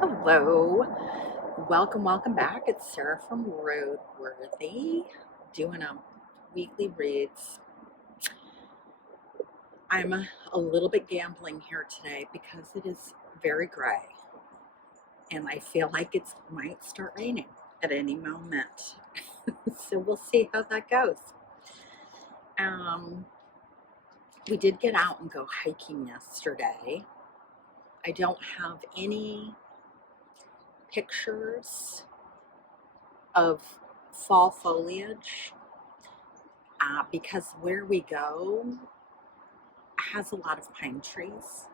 Hello, welcome back. It's Sarah from Roadworthy doing a weekly reads. I'm a little bit gambling here today because it is very gray and I feel like it might start raining at any moment. So we'll see how that goes. Um, we did get out and go hiking yesterday. I don't have any pictures of fall foliage because where we go has a lot of pine trees.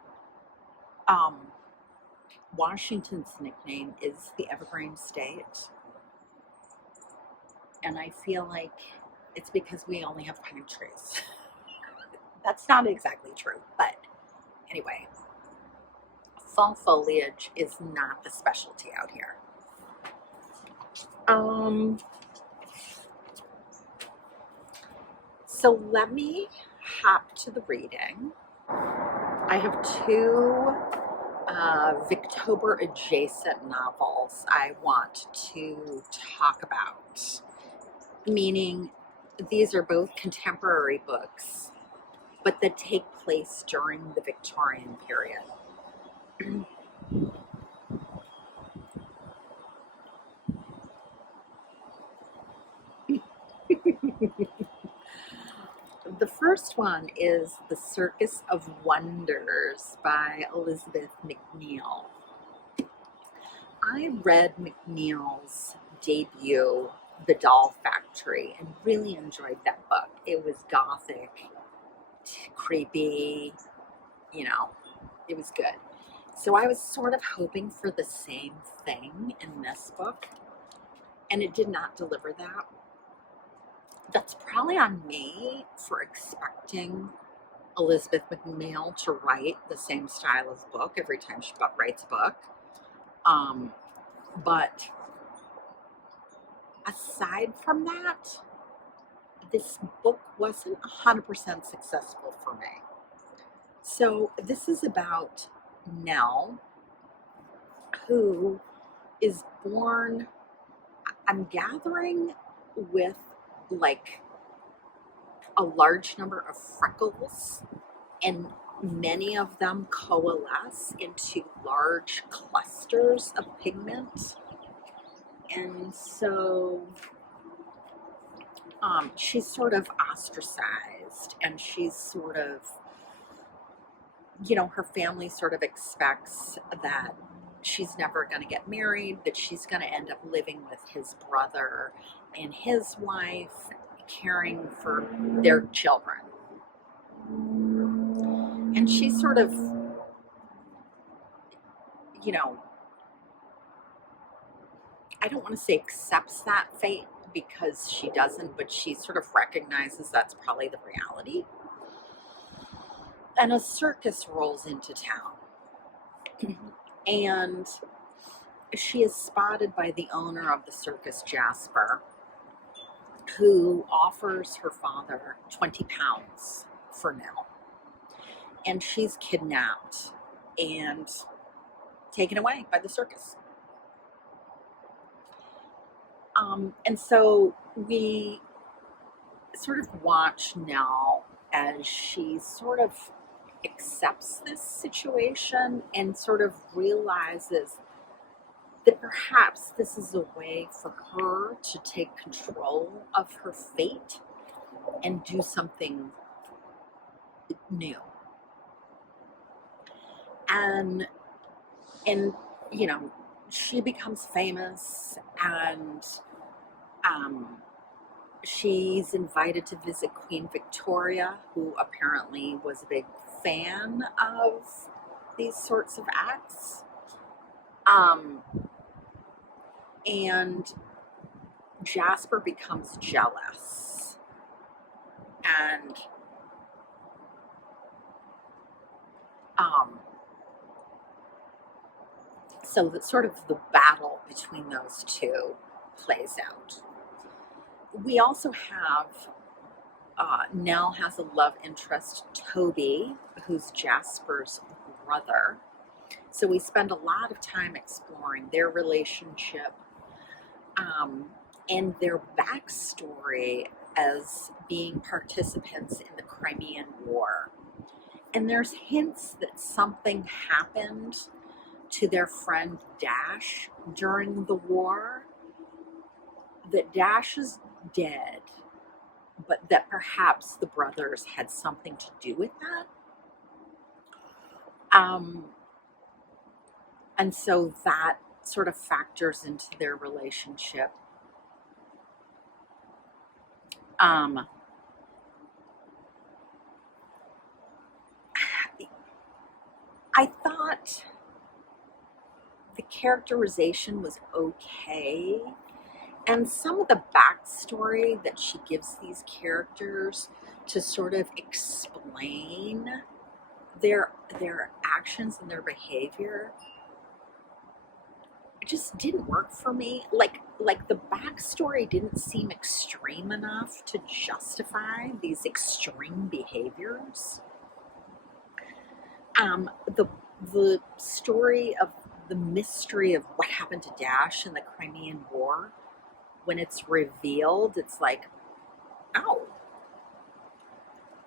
Um, Washington's nickname is the Evergreen State, and I feel like it's because we only have pine trees. That's not exactly true, but anyway, fall foliage is not the specialty out here. So let me hop to the reading. I have two Victober adjacent novels I want to talk about, meaning these are both contemporary books, but that take place during the Victorian period. The first one is The Circus of Wonders by Elizabeth Macneal. I read Macneal's debut, The Doll Factory, and really enjoyed that book. It was gothic, creepy, it was good. So I was sort of hoping for the same thing in this book, and it did not deliver that. That's probably on me for expecting Elizabeth Macneal to write the same style of book every time she writes a book. But aside from that, this book wasn't 100% successful for me. So this is about Nell, who is born, I'm gathering, with like a large number of freckles, and many of them coalesce into large clusters of pigment. And so she's sort of ostracized, and she's sort of, her family sort of expects that she's never going to get married, that she's going to end up living with his brother and his wife, caring for their children. And she sort of, I don't want to say accepts that fate because she doesn't, but she sort of recognizes that's probably the reality. And a circus rolls into town. And she is spotted by the owner of the circus, Jasper, who offers her father 20 pounds for Nell. And she's kidnapped and taken away by the circus. And so we sort of watch Nell as she sort of accepts this situation and sort of realizes that perhaps this is a way for her to take control of her fate and do something new. And she becomes famous, and she's invited to visit Queen Victoria, who apparently was a big fan of these sorts of acts. And Jasper becomes jealous, and so that sort of the battle between those two plays out. We also have Nell has a love interest, Toby, who's Jasper's brother, So we spend a lot of time exploring their relationship, and their backstory as being participants in the Crimean War. And there's hints that something happened to their friend Dash during the war, that Dash is dead, but that perhaps the brothers had something to do with that. And so that sort of factors into their relationship. I thought the characterization was okay, and some of the backstory that she gives these characters to sort of explain their actions and their behavior, it just didn't work for me. Like the backstory didn't seem extreme enough to justify these extreme behaviors. The story of the mystery of what happened to Dash in the Crimean War, when it's revealed, it's like, oh.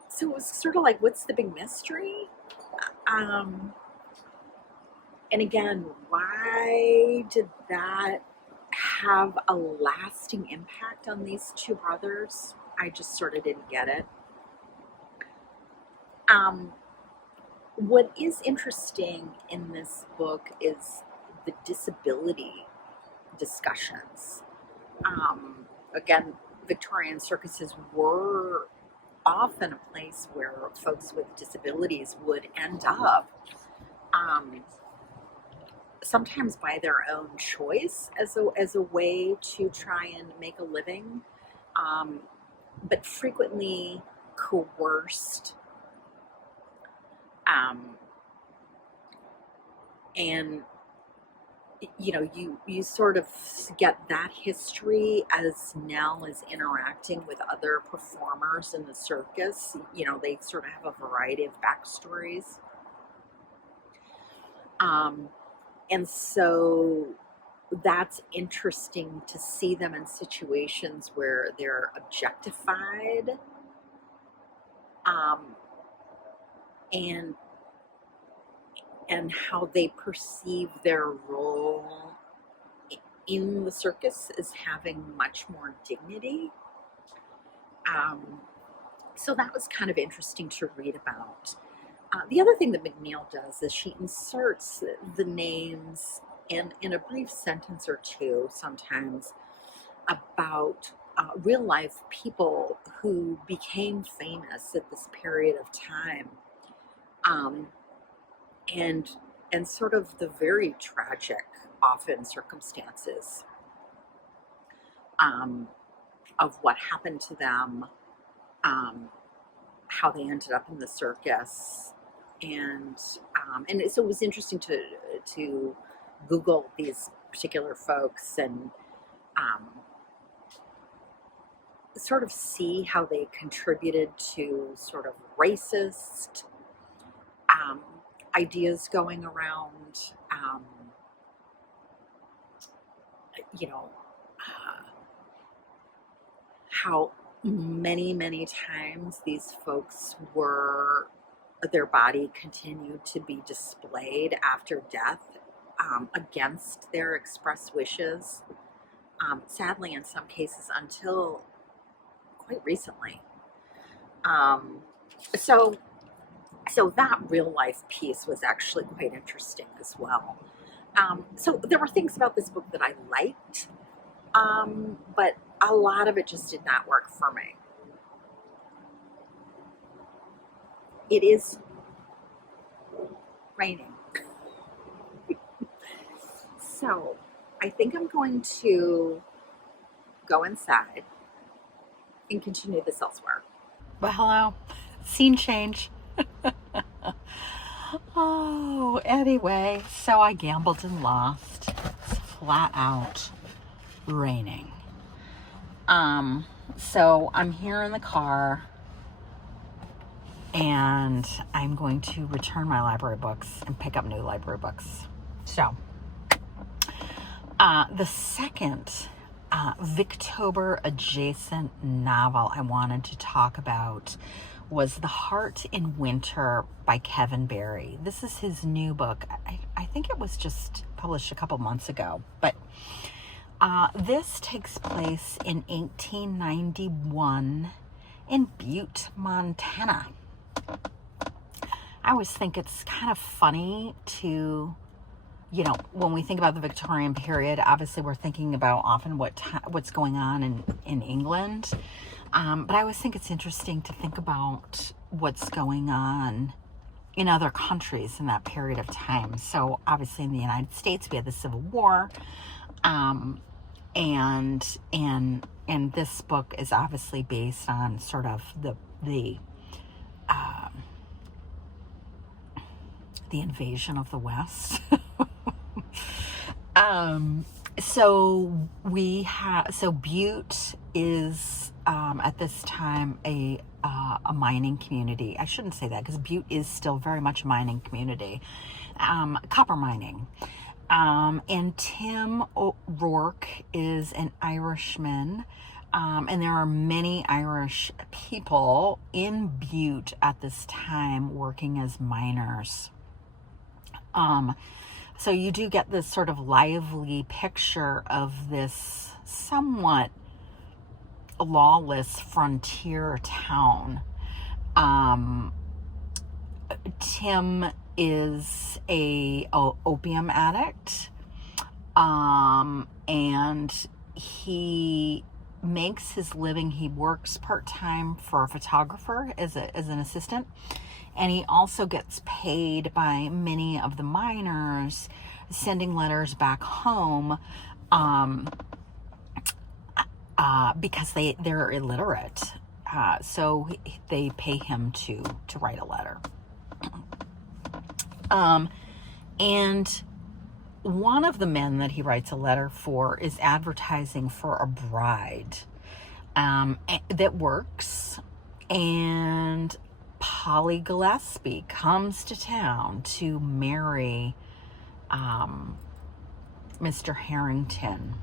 So it was sort of like, what's the big mystery? And again, why did that have a lasting impact on these two brothers? I just sort of didn't get it. What is interesting in this book is the disability discussions. Again, Victorian circuses were often a place where folks with disabilities would end up, sometimes by their own choice as a way to try and make a living, but frequently coerced. And you sort of get that history as Nell is interacting with other performers in the circus. They sort of have a variety of backstories. And so that's interesting to see them in situations where they're objectified, and how they perceive their role in the circus as having much more dignity. So that was kind of interesting to read about. The other thing that Macneal does is she inserts the names in a brief sentence or two sometimes about real life people who became famous at this period of time, and sort of the very tragic, often, circumstances of what happened to them, how they ended up in the circus, and so it was interesting to Google these particular folks and sort of see how they contributed to sort of racist ideas going around, how many times these folks their body continued to be displayed after death, against their express wishes, sadly in some cases until quite recently. So that real life piece was actually quite interesting as well. So there were things about this book that I liked, but a lot of it just did not work for me. It is raining. So I think I'm going to go inside and continue this elsewhere. Well, hello. Scene change. Oh, anyway, so I gambled and lost. It's flat out raining. So I'm here in the car and I'm going to return my library books and pick up new library books. So, the second Victober adjacent novel I wanted to talk about was The Heart in Winter by Kevin Barry. This is his new book. I think it was just published a couple months ago, but this takes place in 1891 in Butte, Montana. I always think it's kind of funny to, when we think about the Victorian period, obviously we're thinking about often what's going on in England. But I always think it's interesting to think about what's going on in other countries in that period of time. So obviously in the United States, we had the Civil War. And this book is obviously based on sort of the invasion of the West. So Butte is at this time a mining community. I shouldn't say that, because Butte is still very much a mining community, copper mining. And Tim O'Rourke is an Irishman, and there are many Irish people in Butte at this time working as miners. So you do get this sort of lively picture of this somewhat lawless frontier town. Tim is a opium addict, and he makes his living. He works part-time for a photographer as an assistant, and he also gets paid by many of the miners sending letters back home, because they're illiterate, so they pay him to write a letter. And one of the men that he writes a letter for is advertising for a bride that works, and Polly Gillespie comes to town to marry Mr. Harrington.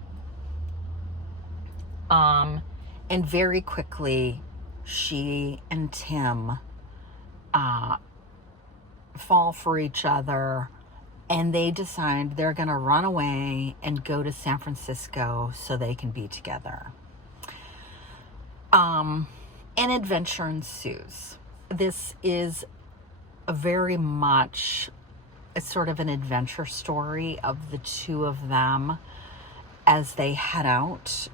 And very quickly, she and Tim fall for each other, and they decide they're going to run away and go to San Francisco so they can be together. An adventure ensues. This is very much a sort of an adventure story of the two of them as they head out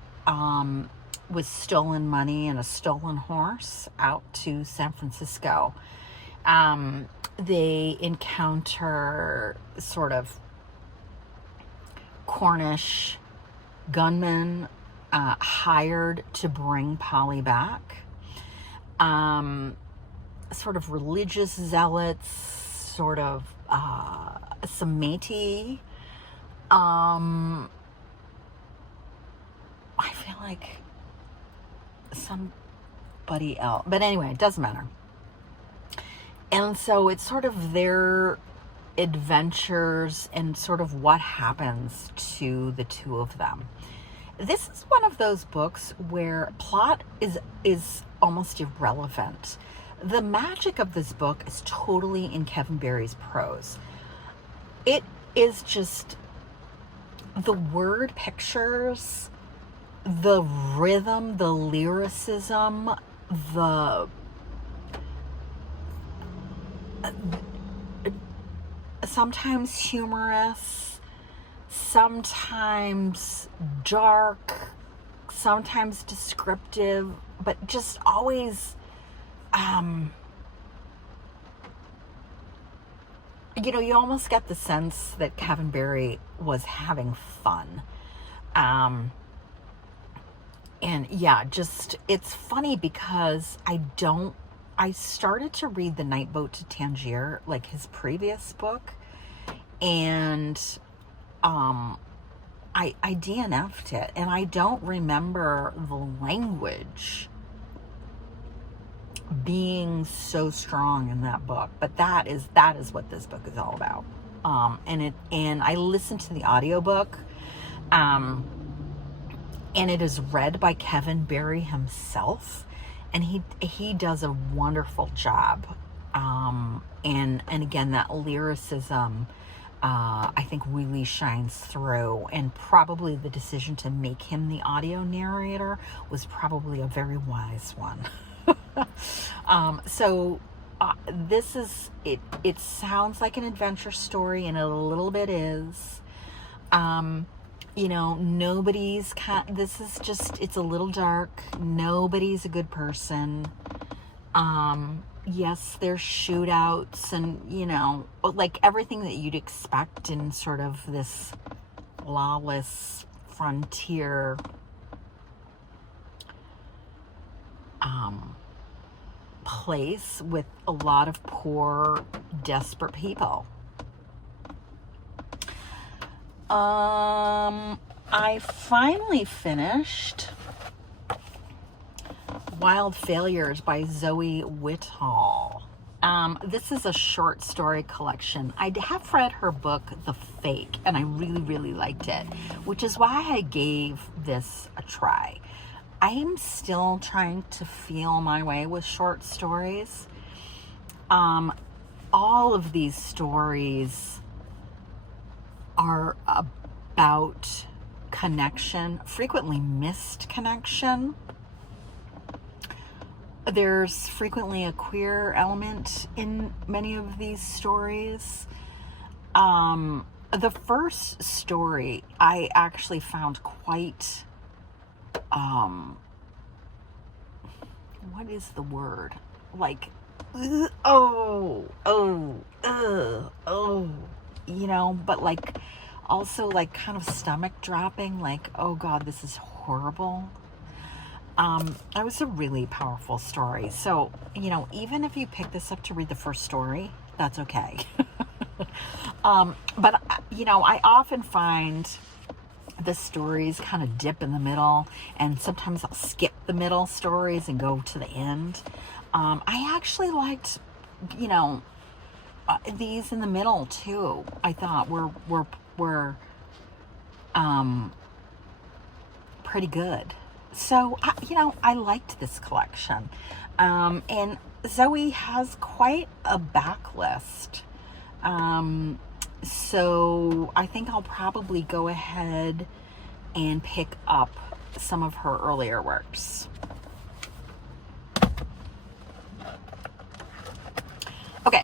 with stolen money and a stolen horse out to San Francisco. They encounter sort of Cornish gunmen hired to bring Polly back. Sort of religious zealots, sort of some Métis. I feel like somebody else, but anyway, it doesn't matter. And so it's sort of their adventures and sort of what happens to the two of them. This is one of those books where plot is almost irrelevant. The magic of this book is totally in Kevin Barry's prose. It is just the word pictures, the rhythm, the lyricism, the sometimes humorous, sometimes dark, sometimes descriptive, but just always you almost get the sense that Kevin Barry was having fun. And yeah, just, it's funny because I started to read The Night Boat to Tangier, like his previous book, and I DNF'd it, and I don't remember the language being so strong in that book. But that is what this book is all about. And I listened to the audiobook, and it is read by Kevin Barry himself, and he does a wonderful job. And again, that lyricism, I think really shines through, and probably the decision to make him the audio narrator was probably a very wise one. This is it. It sounds like an adventure story, and a little bit is. Nobody's this is just, it's a little dark. Nobody's a good person. Yes, there's shootouts and, like everything that you'd expect in sort of this lawless frontier place with a lot of poor, desperate people. I finally finished Wild Failures by Zoe Whittall. This is a short story collection. I have read her book, The Fake, and I really, really liked it, which is why I gave this a try. I am still trying to feel my way with short stories. All of these stories are about connection, frequently missed connection. There's frequently a queer element in many of these stories. The first story I actually found quite, what is the word? Like, but like, also like kind of stomach dropping, like, oh God, this is horrible. That was a really powerful story. So, even if you pick this up to read the first story, that's okay. But I often find the stories kind of dip in the middle, and sometimes I'll skip the middle stories and go to the end. I actually liked, these in the middle too. I thought were pretty good. So, I liked this collection. And Zoe has quite a backlist. So I think I'll probably go ahead and pick up some of her earlier works. Okay.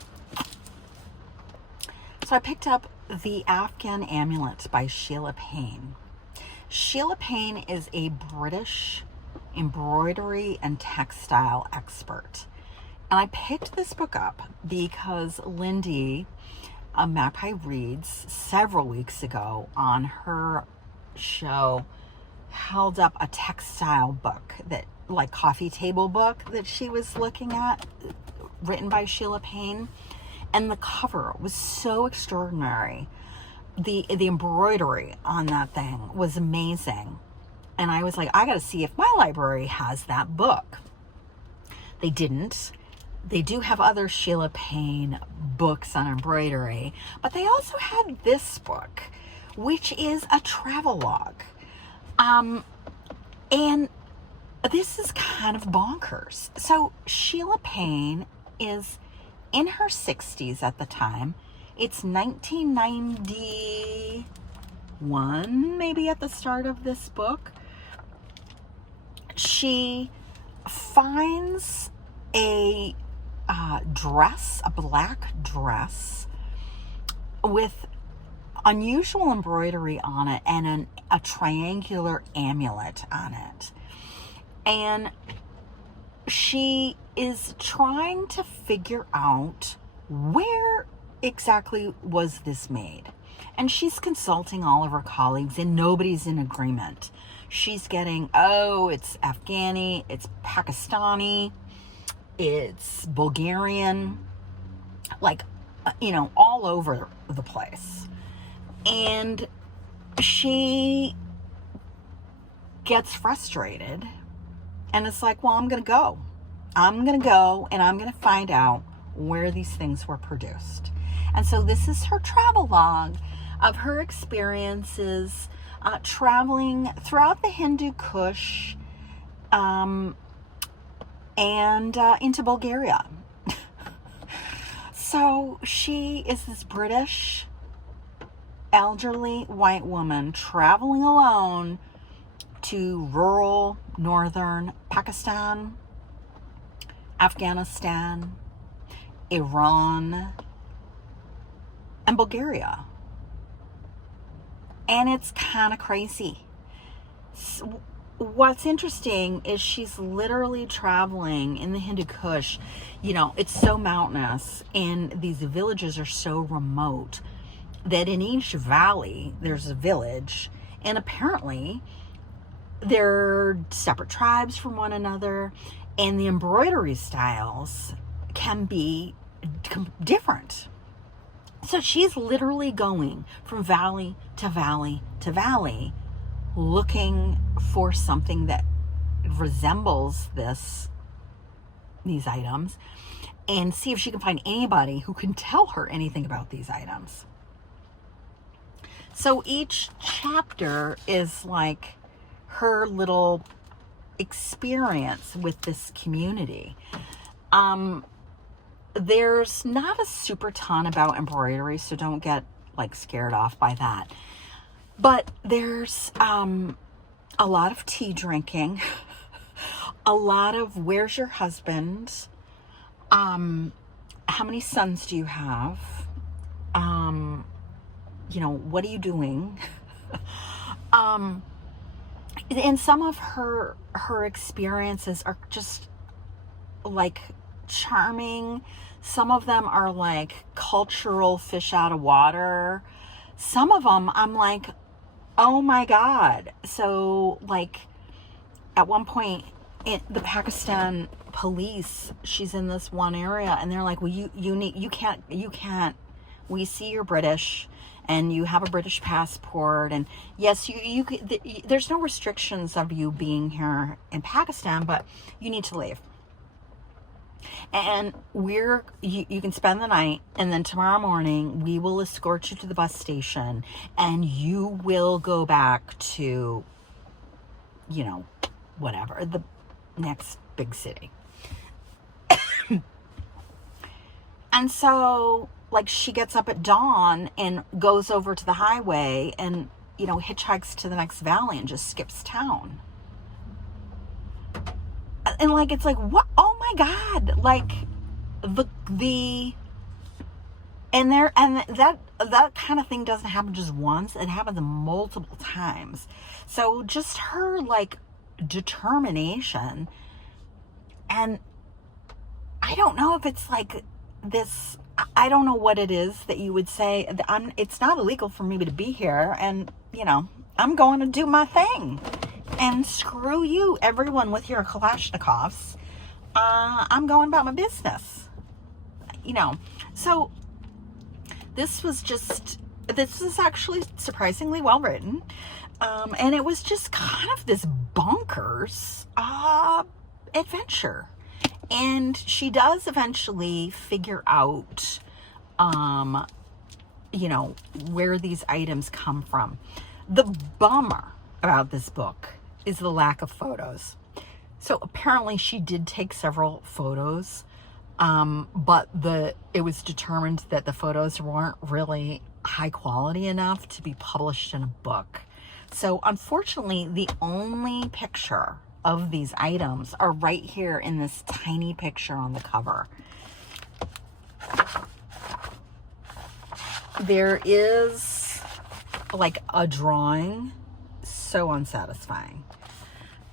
So I picked up The Afghan Amulet by Sheila Paine. Sheila Paine is a British embroidery and textile expert. And I picked this book up because Lindy, Magpie Reads, several weeks ago on her show, held up a textile book, that like coffee table book that she was looking at, written by Sheila Paine. And the cover was so extraordinary. The embroidery on that thing was amazing. And I was like, I got to see if my library has that book. They didn't. They do have other Sheila Paine books on embroidery, but they also had this book, which is a travelogue. And this is kind of bonkers. So Sheila Paine is in her 60s at the time. It's 1991, maybe, at the start of this book. She finds a dress, a black dress with unusual embroidery on it and a triangular amulet on it. And she is trying to figure out where exactly was this made. And she's consulting all of her colleagues, and nobody's in agreement. She's getting, it's Afghani, it's Pakistani, it's Bulgarian, like, all over the place. And she gets frustrated, and it's like, well, I'm going to go. I'm going to go and I'm going to find out where these things were produced. And so this is her travelogue of her experiences traveling throughout the Hindu Kush and into Bulgaria. So she is this British elderly white woman traveling alone to rural northern Pakistan, Afghanistan, Iran, and Bulgaria. And it's kind of crazy. What's interesting is she's literally traveling in the Hindu Kush. You know, it's so mountainous and these villages are so remote that in each valley there's a village, and apparently they're separate tribes from one another, and the embroidery styles can be different. So she's literally going from valley to valley to valley looking for something that resembles these items, and see if she can find anybody who can tell her anything about these items. So each chapter is like her little experience with this community. There's not a super ton about embroidery, so don't get like scared off by that. But there's a lot of tea drinking, a lot of where's your husband, how many sons do you have, you know, what are you doing? And some of her experiences are just like charming. Some of them are like cultural fish out of water. Some of them I'm like, oh my God. So like at one point the Pakistan police, she's in this one area and they're like, well, you can't, we see you're British and you have a British passport, and yes, there's no restrictions of you being here in Pakistan, but you need to leave. And you can spend the night, and then tomorrow morning we will escort you to the bus station and you will go back to, you know, whatever, the next big city. And so like she gets up at dawn and goes over to the highway and, you know, hitchhikes to the next valley and just skips town. And like, it's like, what? Oh my God. Like that kind of thing doesn't happen just once. It happens multiple times. So just her like determination, and I don't know if it's like this, I don't know what it is that you would say. It's not illegal for me to be here, and you know, I'm going to do my thing. And screw you, everyone with your Kalashnikovs. I'm going about my business. You know, so this was actually surprisingly well written. And it was just kind of this bonkers adventure. And she does eventually figure out, you know, where these items come from. The bummer about this book is the lack of photos. So apparently she did take several photos, but it was determined that the photos weren't really high quality enough to be published in a book. So unfortunately, the only picture of these items are right here in this tiny picture on the cover. There is like a drawing, so unsatisfying.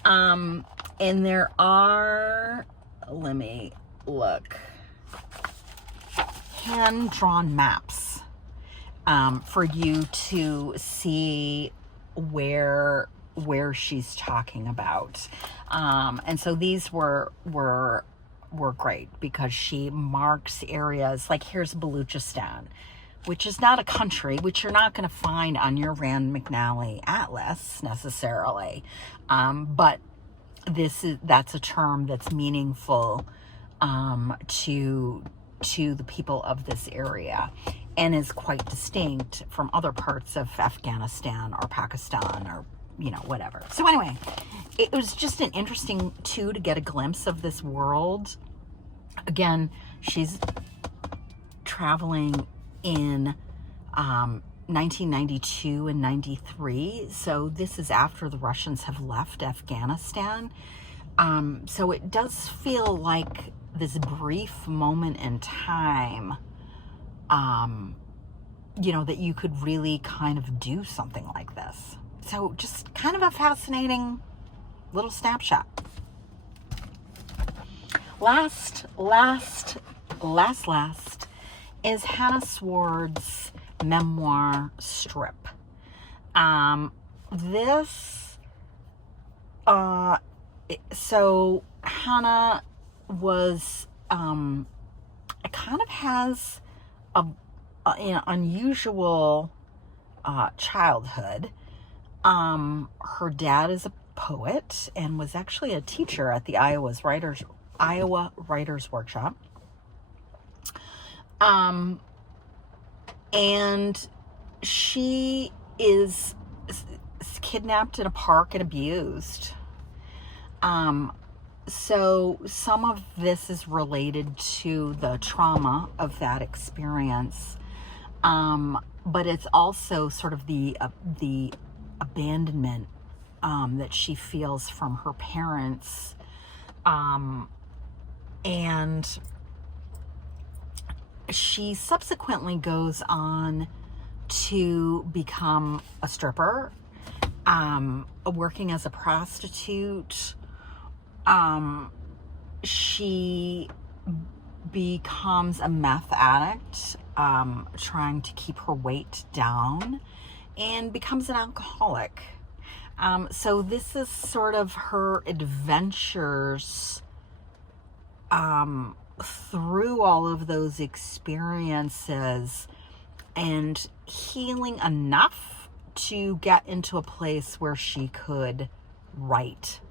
And there are, let me look, hand-drawn maps for you to see where she's talking about. And so these were great because she marks areas like here's Baluchistan, which is not a country, which you're not going to find on your Rand McNally atlas necessarily. But that's a term that's meaningful to the people of this area, and is quite distinct from other parts of Afghanistan or Pakistan or, you know, whatever. So anyway, it was just an interesting to get a glimpse of this world. Again, she's traveling in 1992 and 93. So this is after the Russians have left Afghanistan. So it does feel like this brief moment in time, you know, that you could really kind of do something like this. So just kind of a fascinating little snapshot. Last is Hannah Sward's memoir strip. So Hannah was, it kind of has an unusual childhood. Her dad is a poet and was actually a teacher at the Iowa Writers Workshop. And she is kidnapped in a park and abused. So some of this is related to the trauma of that experience. But it's also sort of the abandonment that she feels from her parents. And she subsequently goes on to become a stripper, working as a prostitute. She becomes a meth addict, trying to keep her weight down, and becomes an alcoholic. So this is sort of her adventures through all of those experiences, and healing enough to get into a place where she could write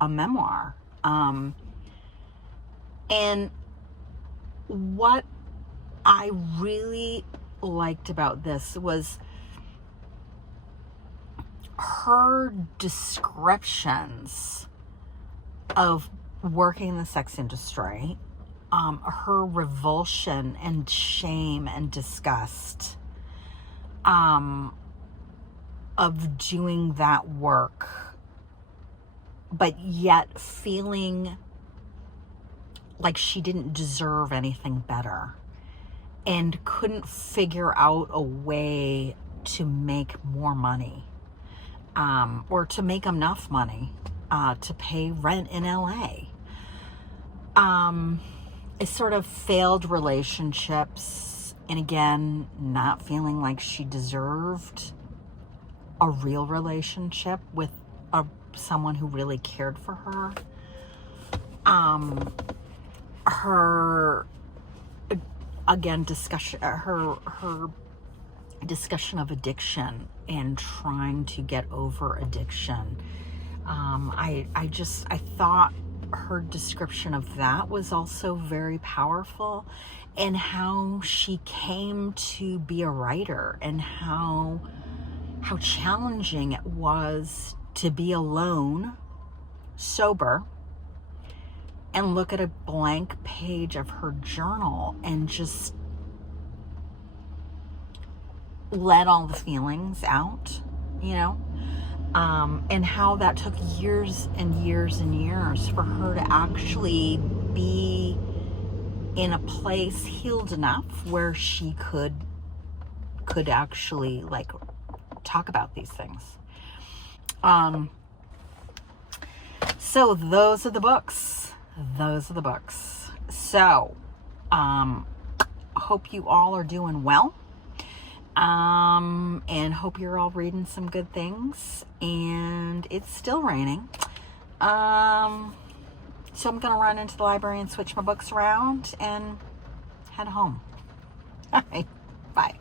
a memoir. And what I really liked about this was her descriptions of working in the sex industry, her revulsion and shame and disgust of doing that work, but yet feeling like she didn't deserve anything better and couldn't figure out a way to make more money, or to make enough money to pay rent in LA. It's sort of failed relationships, and again, not feeling like she deserved a real relationship with someone who really cared for her. Her discussion of addiction and trying to get over addiction. I thought her description of that was also very powerful, and how she came to be a writer, and how challenging it was to be alone, sober, and look at a blank page of her journal and just let all the feelings out, you know, and how that took years and years and years for her to actually be in a place healed enough where she could actually like talk about these things. So those are the books. So, hope you all are doing well. And hope you're all reading some good things. And it's still raining. So I'm going to run into the library and switch my books around and head home. All right. Bye.